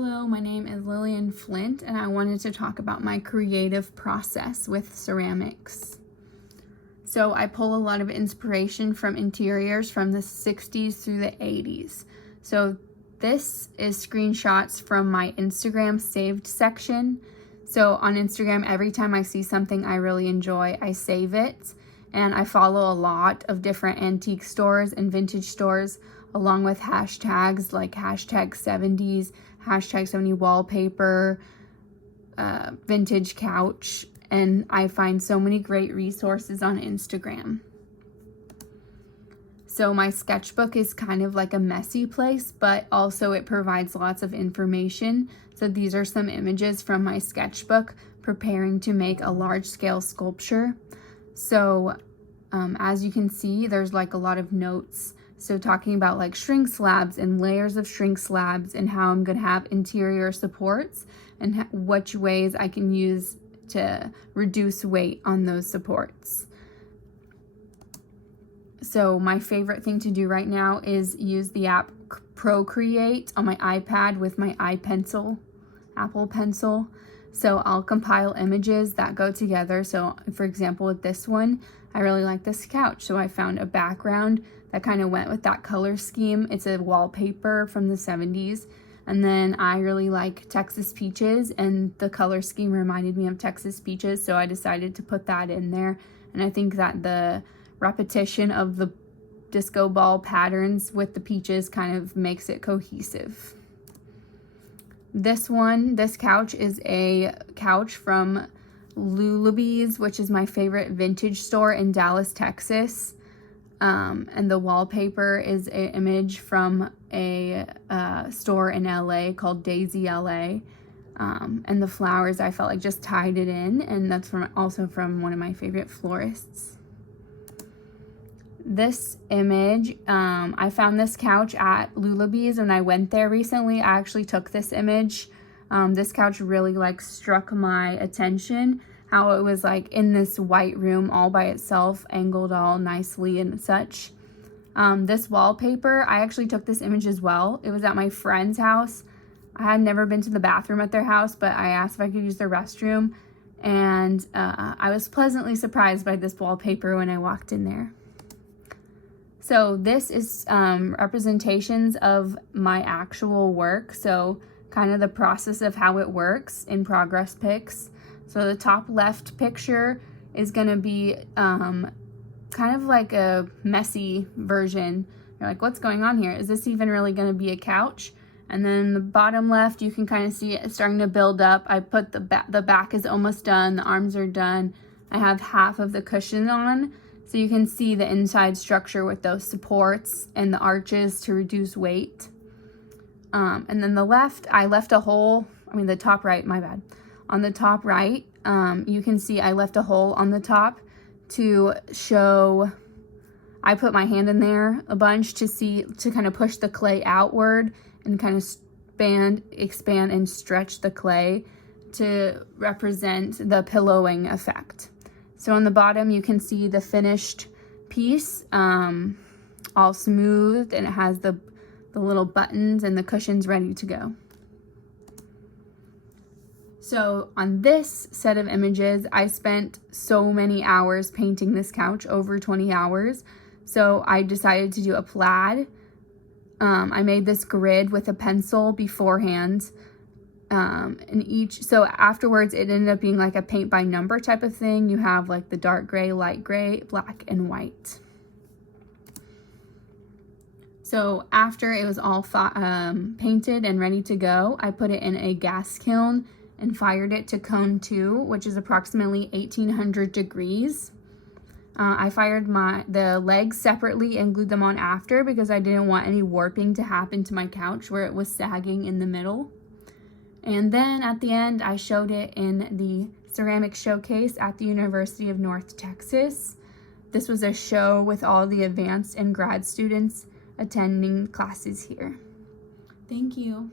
Hello, my name is Lillian Flint, and I wanted to talk about my creative process with ceramics. So I pull a lot of inspiration from interiors from the 60s through the 80s. So this is screenshots from my Instagram saved section. So on Instagram, every time I see something I really enjoy, I save it. And I follow a lot of different antique stores and vintage stores, along with hashtags like hashtag 70s, hashtag 70 wallpaper, vintage couch, and I find so many great resources on Instagram. So my sketchbook is kind of like a messy place, but also it provides lots of information. So these are some images from my sketchbook preparing to make a large-scale sculpture. So as you can see, there's like a lot of notes. So talking about like shrink slabs and layers of shrink slabs and how I'm going to have interior supports and which ways I can use to reduce weight on those supports. So my favorite thing to do right now is use the app Procreate on my iPad with my iPencil, Apple Pencil. So I'll compile images that go together. So for example, with this one, I really like this couch. So I found a background that kind of went with that color scheme. It's a wallpaper from the 70s. And then I really like Texas peaches, and the color scheme reminded me of Texas peaches, so I decided to put that in there. And I think that the repetition of the disco ball patterns with the peaches kind of makes it cohesive. This couch is a couch from Lullubee's, which is my favorite vintage store in Dallas, Texas. And the wallpaper is an image from a store in LA called Daisy LA. And the flowers, I felt like just tied it in, and that's also from one of my favorite florists. This image, I found this couch at Lullubee's when I went there recently. I actually took this image. This couch really struck my attention. How it was in this white room all by itself, angled all nicely and such. This wallpaper, I actually took this image as well. It was at my friend's house. I had never been to the bathroom at their house, but I asked if I could use their restroom. And I was pleasantly surprised by this wallpaper when I walked in there. So this is representations of my actual work. So kind of the process of how it works in progress pics. So the top left picture is going to be kind of like a messy version. You're like, what's going on here? Is this even really going to be a couch? And then the bottom left, you can kind of see it starting to build up. I put the back is almost done. The arms are done. I have half of the cushion on. So you can see the inside structure with those supports and the arches to reduce weight. And then the left, I left a hole. The top right, my bad. On the top right, you can see I left a hole on the top to show, I put my hand in there a bunch to kind of push the clay outward and kind of expand and stretch the clay to represent the pillowing effect. So on the bottom, you can see the finished piece, all smoothed, and it has the little buttons and the cushions ready to go. So on this set of images, I spent so many hours painting this couch, over 20 hours. So I decided to do a plaid. I made this grid with a pencil beforehand. So afterwards, it ended up being like a paint by number type of thing. You have like the dark gray, light gray, black, and white. So after it was all painted and ready to go, I put it in a gas kiln and fired it to cone 2, which is approximately 1800 degrees. I fired the legs separately and glued them on after because I didn't want any warping to happen to my couch where it was sagging in the middle. And then at the end, I showed it in the ceramic showcase at the University of North Texas. This was a show with all the advanced and grad students attending classes here. Thank you.